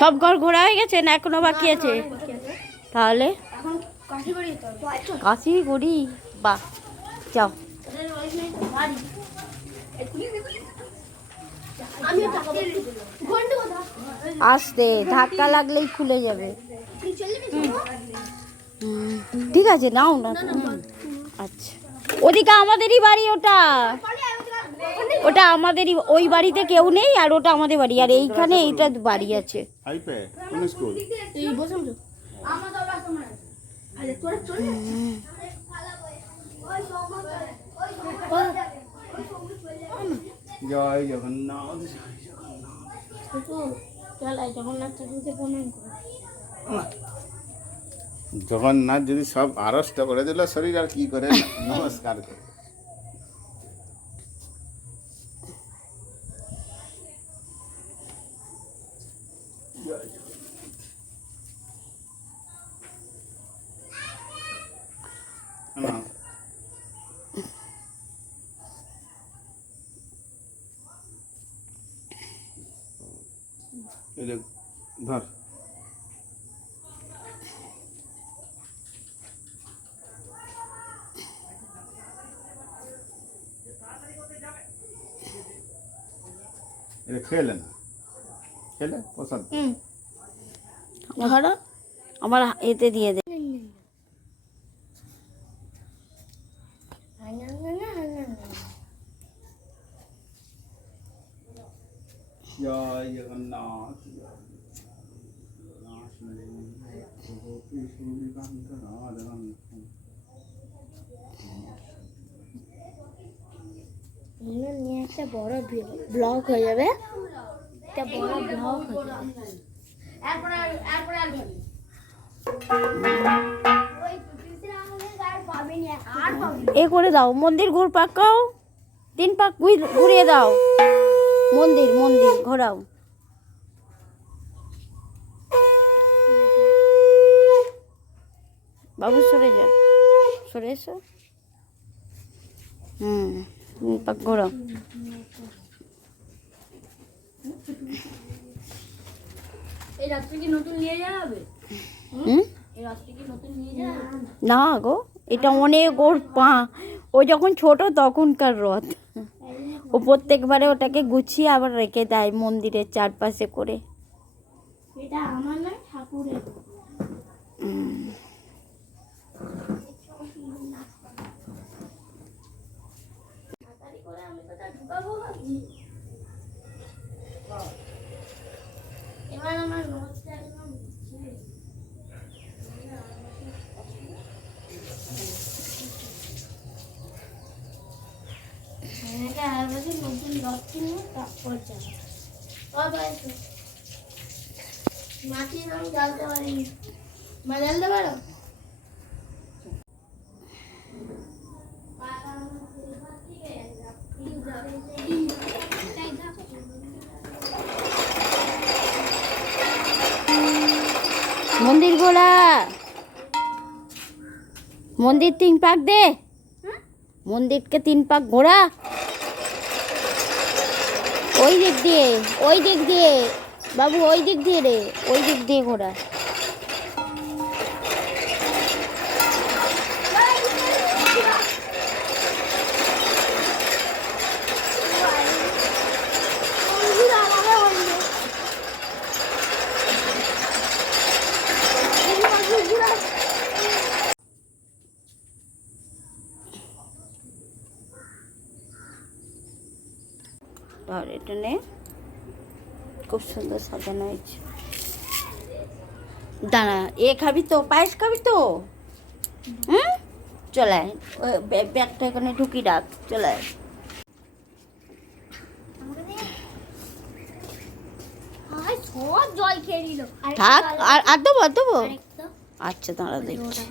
সব ঘর ঘোরা হয়ে গেছে না এখনো বাকি আছে? তাহলে কাশি করি বাহ, যাও। আসতে ধাক্কা লাগলেই খুলে যাবে। ঠিক আছে, নাও না। আচ্ছা, ওদিকে আমাদেরই বাড়ি, ওটা ওটা আমাদেরই, ওই বাড়িতে কেউ নেই আর ওটা আমাদের বাড়ি, আর এইখানে এইটা বাড়ি আছে। জয় জগন্নাথ। জগন্নাথ যদি সব আড়ষ্ট করে দিল শরীর, আর কি করে নমস্কার করে। ধর খেলে না, খেলে প্রসাদ আমার এতে দিয়ে দে। জয় জগন্নাথ। একটা বড় ব্লগ হয়ে যাবে, একটা বড় ব্লগ হয়ে যাবে। এ করে দাও, মন্দির ঘুর পাকাও, 3 পাক ঘুরিয়ে দাও, মন্দির মন্দির ঘোরাও। বাবু সরে যা, সরে এসো। পাক ঘোরাও। না গো, এটা অনেক ওর পা, ও যখন ছোট তখনকার রথ, ও প্রত্যেকবারে ওটাকে গুছিয়ে আবার রেখে দেয় মন্দিরের চারপাশে করে। এটা আমার না, ঠাকুরের। এবার আমার নোটটা একদম নতুন রথ কিনে তারপর যাবো। মাটি আমি জ্বালতে পারি, মা জ্বালতে পারো? মন্দির গোলা, মন্দির 3 পাক দে, মন্দিরকে 3 পাক ঘোরা, ওই দিক দিয়ে, ওই দিক দিয়ে বাবু, ওই দিক দিয়ে রে, ওই দিক দিয়ে ঘোরা। আর এটা নে, খুব সুন্দর সাজানো হয়েছে। দাঁড়া, এ খাবি তো, পায়েস খাবি তো? চলে ব্যাগটা এখানে ঢুকি রাখ, চলে থাক। আর দেবো, আর দেবো। আচ্ছা, দাঁড়া দেখছি।